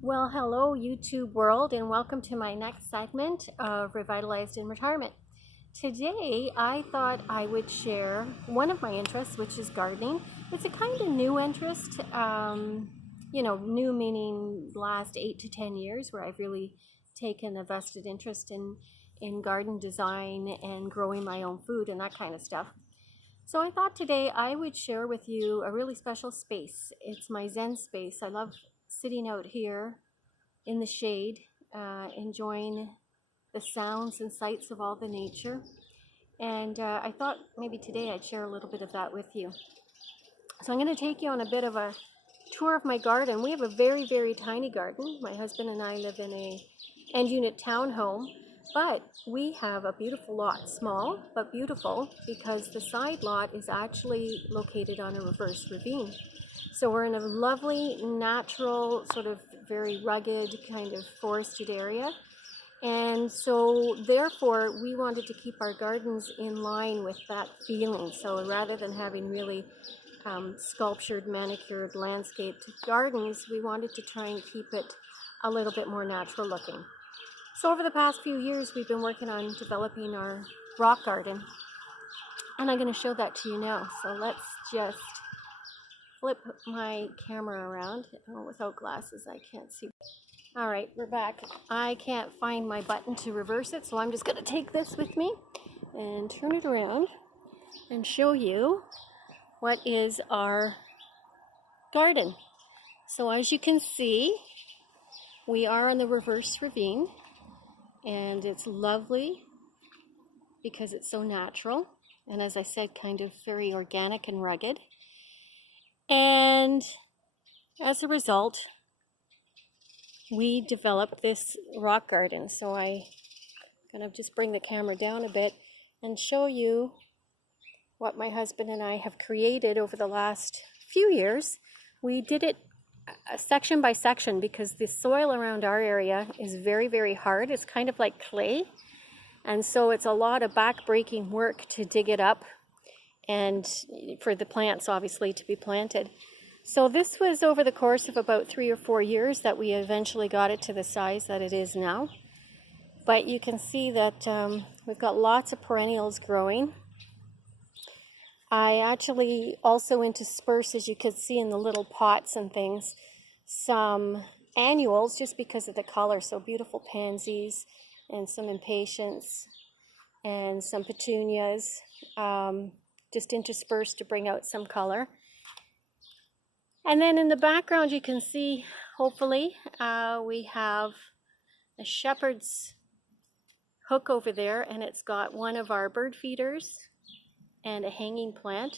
Well, hello YouTube world, and welcome to my next segment of Revitalized in Retirement. Today I thought I would share one of my interests, which is gardening. It's a kind of new interest, new meaning last 8 to 10 years, where I've really taken a vested interest in garden design and growing my own food and that kind of stuff. So I thought today I would share with you a really special space. It's my Zen space. I love sitting out here in the shade, enjoying the sounds and sights of all the nature. And I thought maybe today I'd share a little bit of that with you. So I'm going to take you on a bit of a tour of my garden. We have a very, very tiny garden. My husband and I live in a end unit townhome, but we have a beautiful lot, small but beautiful, because the side lot is actually located on a reverse ravine. So we're in a lovely, natural, sort of very rugged kind of forested area. And so therefore we wanted to keep our gardens in line with that feeling. So rather than having really sculptured, manicured, landscaped gardens, we wanted to try and keep it a little bit more natural looking. So over the past few years, we've been working on developing our rock garden. And I'm going to show that to you now. So let's just flip my camera around. Oh, without glasses, I can't see. All right, we're back. I can't find my button to reverse it, so I'm just going to take this with me and turn it around and show you what is our garden. So as you can see, we are on the reverse ravine, and it's lovely because it's so natural, and as I said, kind of very organic and rugged. And as a result, we developed this rock garden. So I'm going to just bring the camera down a bit and show you what my husband and I have created over the last few years. We did it section by section because the soil around our area is very, very hard. It's kind of like clay. And so it's a lot of back-breaking work to dig it up and for the plants, obviously, to be planted. So this was over the course of about 3 or 4 years that we eventually got it to the size that it is now. But you can see that we've got lots of perennials growing. I actually also intersperse, as you can see in the little pots and things, some annuals just because of the color. So beautiful pansies and some impatiens and some petunias, just interspersed to bring out some color. And then in the background you can see, hopefully, we have a shepherd's hook over there, and it's got one of our bird feeders and a hanging plant.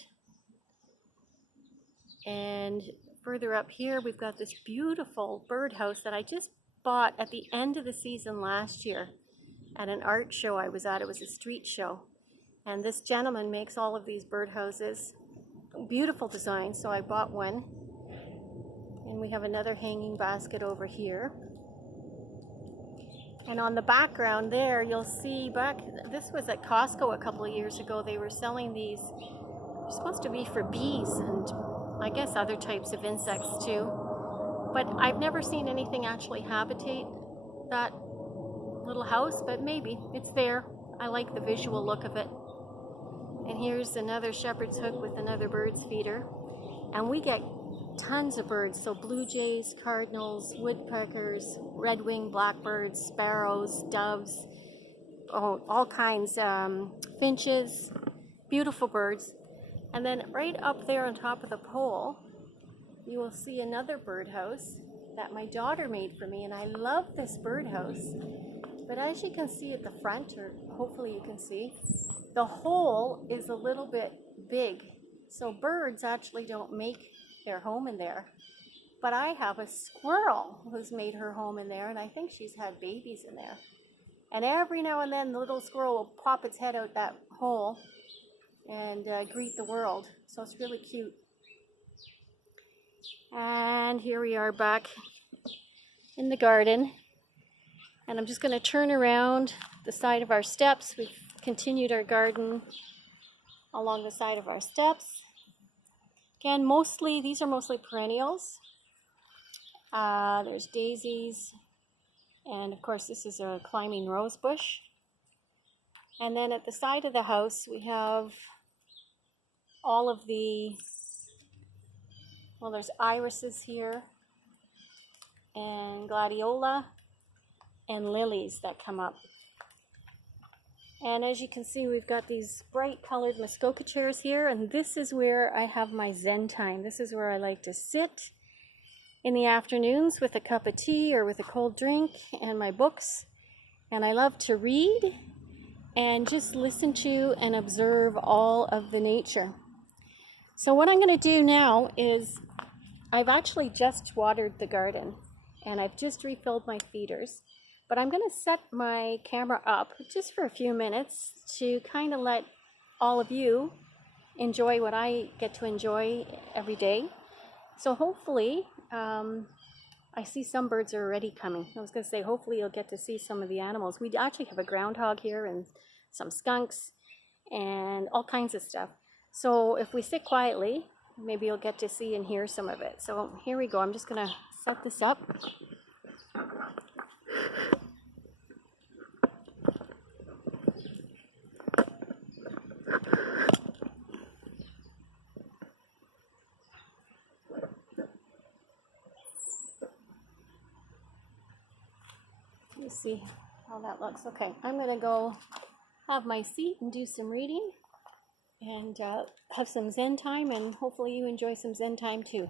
And further up here we've got this beautiful birdhouse that I just bought at the end of the season last year at an art show I was at. It was a street show. And this gentleman makes all of these birdhouses. Beautiful design, so I bought one. And we have another hanging basket over here. And on the background there, you'll see this was at Costco a couple of years ago. They were selling these, they're supposed to be for bees and I guess other types of insects too. But I've never seen anything actually habitate that little house, but maybe it's there. I like the visual look of it. And here's another shepherd's hook with another bird's feeder. And we get tons of birds, so blue jays, cardinals, woodpeckers, red-winged blackbirds, sparrows, doves, all kinds, finches, beautiful birds. And then right up there on top of the pole, you will see another birdhouse that my daughter made for me, and I love this birdhouse. But as you can see at the front, or hopefully you can see, the hole is a little bit big. So birds actually don't make their home in there. But I have a squirrel who's made her home in there, and I think she's had babies in there. And every now and then the little squirrel will pop its head out that hole and greet the world. So it's really cute. And here we are back in the garden. And I'm just going to turn around the side of our steps. We've continued our garden along the side of our steps. Again, these are mostly perennials. There's daisies, and of course this is a climbing rose bush. And then at the side of the house we have all of the, well, there's irises here, and gladiola, and lilies that come up. And as you can see, we've got these bright colored Muskoka chairs here, and this is where I have my Zen time. This is where I like to sit in the afternoons with a cup of tea or with a cold drink and my books. And I love to read and just listen to and observe all of the nature. So what I'm going to do now is, I've actually just watered the garden and I've just refilled my feeders. But I'm going to set my camera up just for a few minutes to kind of let all of you enjoy what I get to enjoy every day. So hopefully, I see some birds are already coming. I was going to say, hopefully you'll get to see some of the animals. We actually have a groundhog here and some skunks and all kinds of stuff. So if we sit quietly, maybe you'll get to see and hear some of it. So here we go. I'm just going to set this up. You see how that looks. Okay, I'm going to go have my seat and do some reading and have some Zen time, and hopefully you enjoy some Zen time too.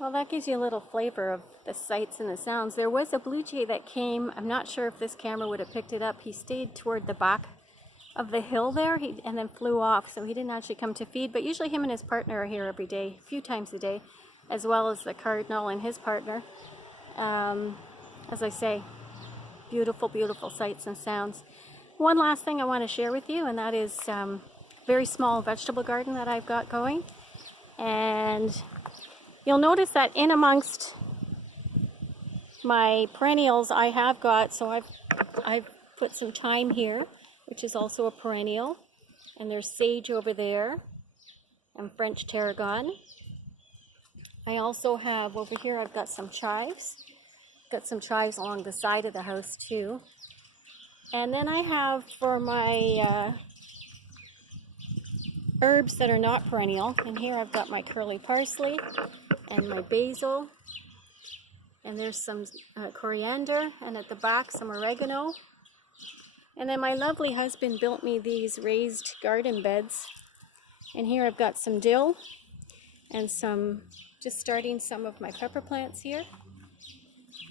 Well, that gives you a little flavor of the sights and the sounds. There was a blue jay that came. I'm not sure if this camera would have picked it up. He stayed toward the back of the hill there and then flew off, so he didn't actually come to feed. But usually him and his partner are here every day, a few times a day, as well as the cardinal and his partner. As I say, beautiful, beautiful sights and sounds. One last thing I want to share with you, and that is very small vegetable garden that I've got going. And you'll notice that in amongst my perennials I have got, so I've put some thyme here, which is also a perennial, and there's sage over there, and French tarragon. I also have over here, I've got some chives. Got some chives along the side of the house too. And then I have for my herbs that are not perennial, and here I've got my curly parsley and my basil, and there's some coriander, and at the back some oregano. And then my lovely husband built me these raised garden beds, and here I've got some dill and just starting some of my pepper plants here.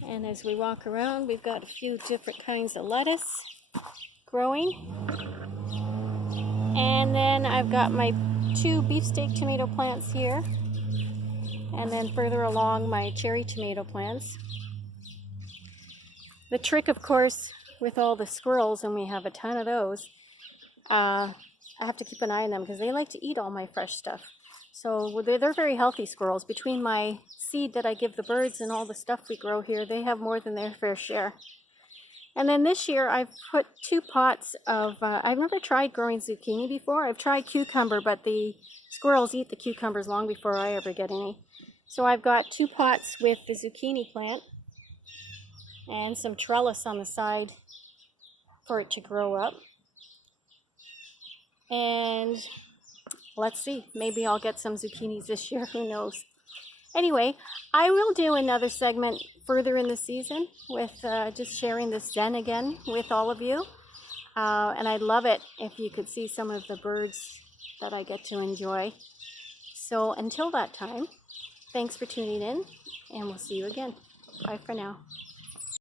And as we walk around, we've got a few different kinds of lettuce growing. And then I've got my 2 beefsteak tomato plants here. And then further along, my cherry tomato plants. The trick, of course, with all the squirrels, and we have a ton of those, I have to keep an eye on them because they like to eat all my fresh stuff. So they're very healthy squirrels. Between my seed that I give the birds and all the stuff we grow here, they have more than their fair share. And then this year I've put 2 pots of, I've never tried growing zucchini before. I've tried cucumber, but the squirrels eat the cucumbers long before I ever get any. So I've got 2 pots with the zucchini plant and some trellis on the side for it to grow up. And let's see, maybe I'll get some zucchinis this year, who knows. Anyway, I will do another segment further in the season with just sharing this zen again with all of you. And I'd love it if you could see some of the birds that I get to enjoy. So until that time, thanks for tuning in, and we'll see you again. Bye for now.